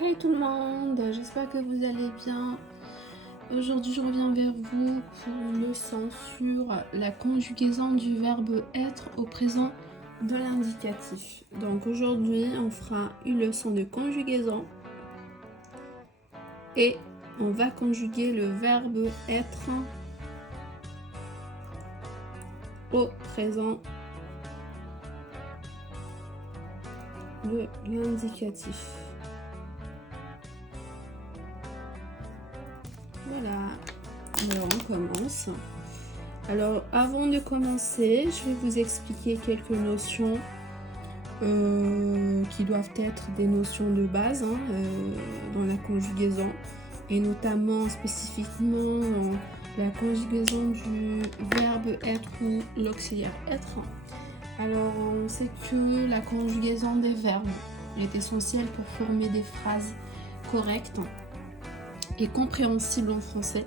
Hey tout le monde, j'espère que vous allez bien. Aujourd'hui, je reviens vers vous pour une leçon sur la conjugaison du verbe être au présent de l'indicatif. Donc aujourd'hui, on fera une leçon de conjugaison et on va conjuguer le verbe être au présent de l'indicatif. Voilà, alors on commence. Alors avant de commencer, je vais vous expliquer quelques notions qui doivent être des notions de base dans la conjugaison et notamment spécifiquement la conjugaison du verbe être ou l'auxiliaire être. Alors on sait que la conjugaison des verbes est essentielle pour former des phrases correctes et compréhensibles en français.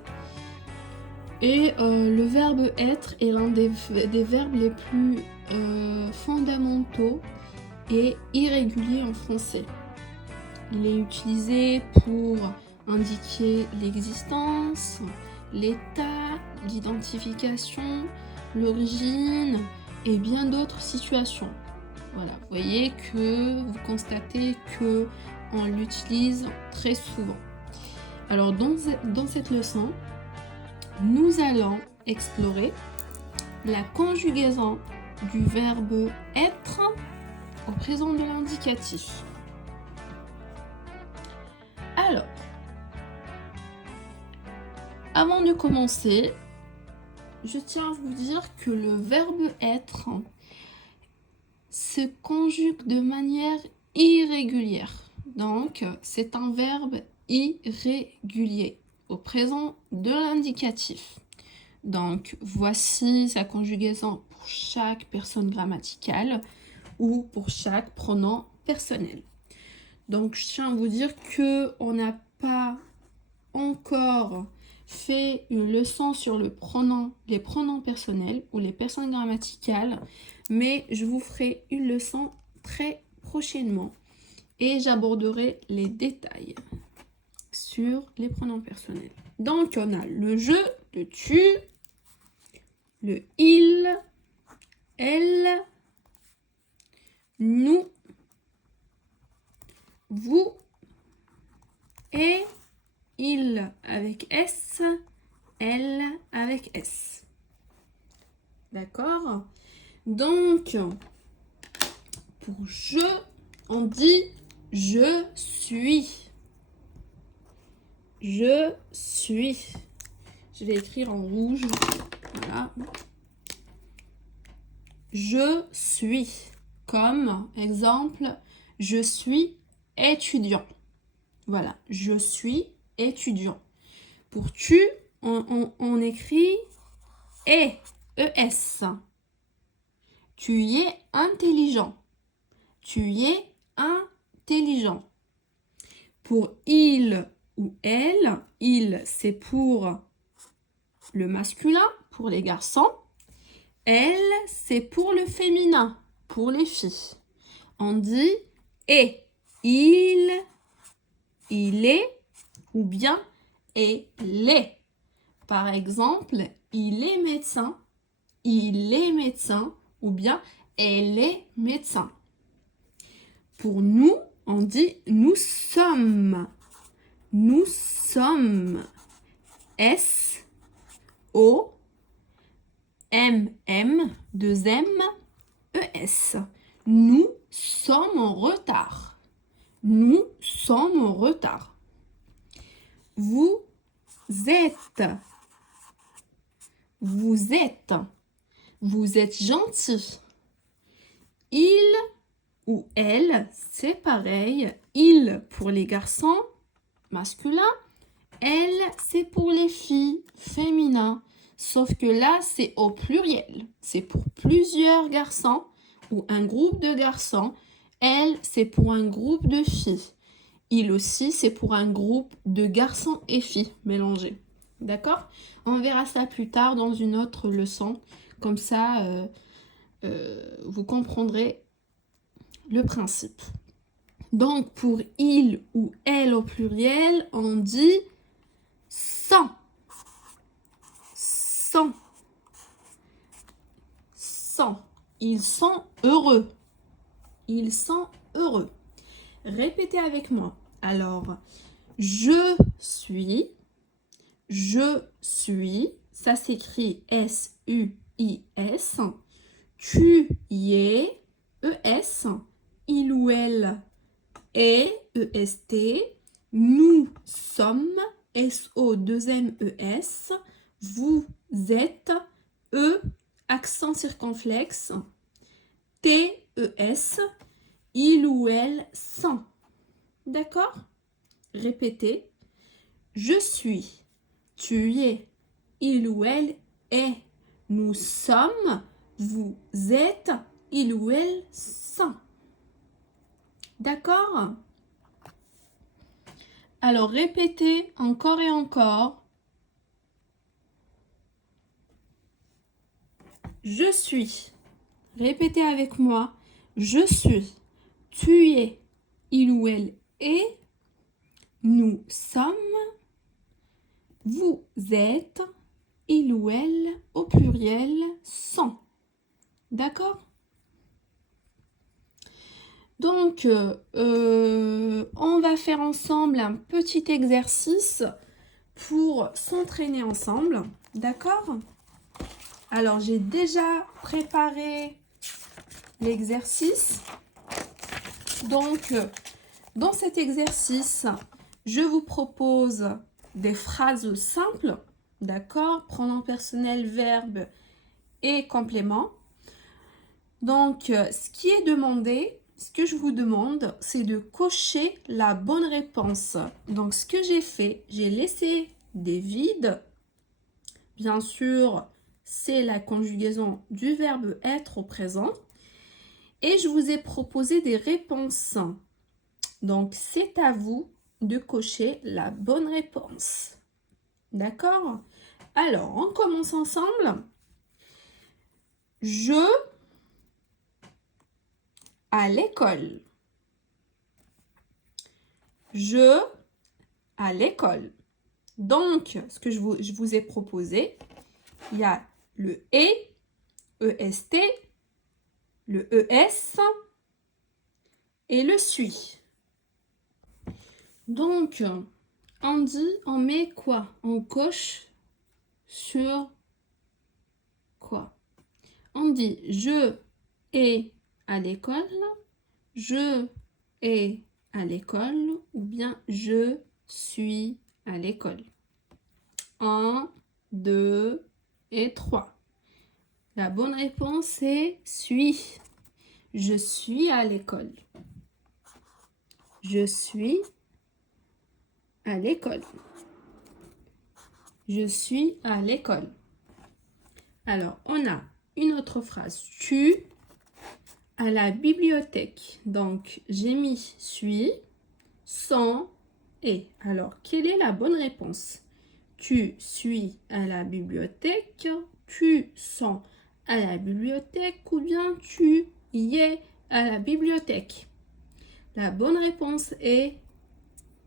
Et le verbe être est l'un des verbes les plus fondamentaux et irrégulier en français. Il est utilisé pour indiquer l'existence, l'état, l'identification, l'origine et bien d'autres situations. Voilà, vous voyez que vous constatez que on l'utilise très souvent. Alors dans cette leçon, nous allons explorer la conjugaison du verbe être au présent de l'indicatif. Alors, avant de commencer, je tiens à vous dire que le verbe être se conjugue de manière irrégulière. Donc, c'est un verbe irrégulier au présent de l'indicatif. Donc, voici sa conjugaison pour chaque personne grammaticale ou pour chaque pronom personnel. Donc, je tiens à vous dire qu'on n'a pas encore fait une leçon sur les pronoms personnels ou les personnes grammaticales, mais je vous ferai une leçon très prochainement et j'aborderai les détails sur les pronoms personnels. Donc, on a le je, le tu, le il, elle, nous, vous et il avec S, elle avec S. D'accord? Donc, pour je, on dit je suis. Je suis. Je vais écrire en rouge. Voilà. Je suis. Comme exemple, je suis étudiant. Voilà, je suis étudiant. Pour tu, on écrit es, es. Tu es intelligent. Tu es intelligent. Pour il ou elle, il c'est pour le masculin, pour les garçons. Elle c'est pour le féminin, pour les filles. On dit et, il est ou bien elle est. Par exemple, il est médecin ou bien elle est médecin. Pour nous, on dit nous sommes. Nous sommes. S, O, M, M, 2 M, E, S. Nous sommes en retard. Nous sommes en retard. Vous êtes. Vous êtes. Vous êtes gentil. Il ou elle, c'est pareil. Il pour les garçons, masculin. Elle, c'est pour les filles, féminin. Sauf que là, c'est au pluriel. C'est pour plusieurs garçons ou un groupe de garçons. Elle, c'est pour un groupe de filles. Il aussi, c'est pour un groupe de garçons et filles mélangés. D'accord? On verra ça plus tard dans une autre leçon. Comme ça, vous comprendrez le principe. Donc, pour il ou elle au pluriel, on dit sont. Sont. Sont. Ils sont heureux. Ils sont heureux. Répétez avec moi. Alors, je suis. Ça s'écrit S-U-I-S. Tu y es, E-S. Il ou elle est, E-S-T. Nous sommes, S-O-2-M-E-S. Vous êtes, E, accent circonflexe. T-E-S. Il ou elle sont. D'accord? Répétez. Je suis. Tu y es. Il ou elle est. Nous sommes. Vous êtes. Il ou elle sont. D'accord? Alors répétez encore et encore. Je suis. Répétez avec moi. Je suis. Tu y es. Il ou elle est. Nous sommes. Vous êtes. Il ou elle au pluriel sont. D'accord? Donc, on va faire ensemble un petit exercice pour s'entraîner ensemble. D'accord? Alors, j'ai déjà préparé l'exercice. Donc, dans cet exercice, je vous propose des phrases simples. D'accord? Pronom personnel, verbe et complément. Donc, ce qui est demandé, ce que je vous demande, c'est de cocher la bonne réponse. Donc, ce que j'ai fait, j'ai laissé des vides. Bien sûr, c'est la conjugaison du verbe être au présent. Et je vous ai proposé des réponses. Donc, c'est à vous de cocher la bonne réponse. D'accord? Alors, on commence ensemble. Je à l'école. Je à l'école. Donc, ce que je vous ai proposé, il y a le et, EST, le ES et le suis. Donc, on dit, on met quoi? On coche sur quoi? On dit je ai à l'école, je ai à l'école ou bien je suis à l'école. 1, 2 et 3. La bonne réponse est suis. Je suis à l'école. Je suis à l'école. Je suis à l'école. Alors, on a une autre phrase. Tu à la bibliothèque. Donc, j'ai mis suis, sont et. Alors, quelle est la bonne réponse? Tu suis à la bibliothèque, tu sens à la bibliothèque ou bien tu y es à la bibliothèque. La bonne réponse est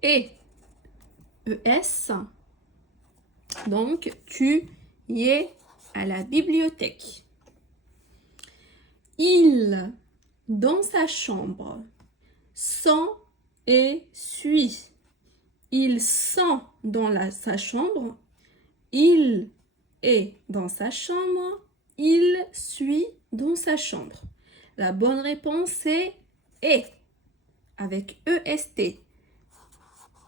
ES. Donc, tu y es à la bibliothèque. Il, dans sa chambre, sent et suit. Il sent dans sa chambre. Il est dans sa chambre. Il suit dans sa chambre. La bonne réponse est avec EST.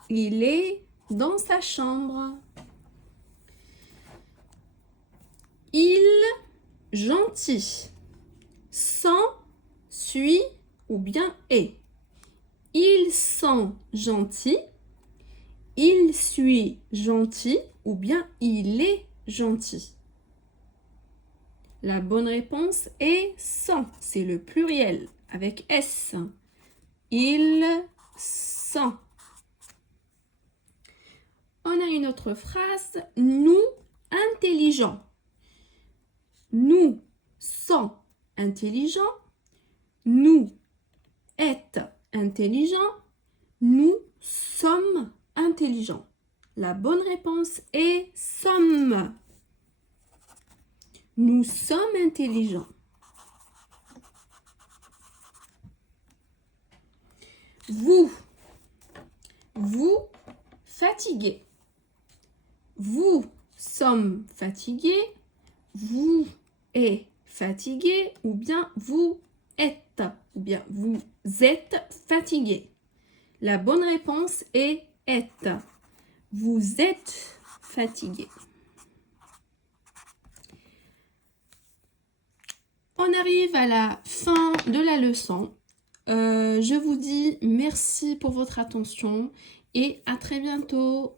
Il est dans sa chambre. Il, gentil, sent, suit ou bien est. Ils sont gentils. Il suit gentil ou bien il est gentil. La bonne réponse est sont. C'est le pluriel avec S. Ils sont. On a une autre phrase. Nous, intelligents. Nous sommes intelligents. Nous êtes intelligents. Nous sommes intelligents. La bonne réponse est sommes. Nous sommes intelligents. Vous fatiguez. Vous sommes fatigués. Vous êtes fatigué ou bien vous êtes fatigué. La bonne réponse est êtes. Vous êtes fatigué. On arrive à la fin de la leçon. Je vous dis merci pour votre attention et à très bientôt.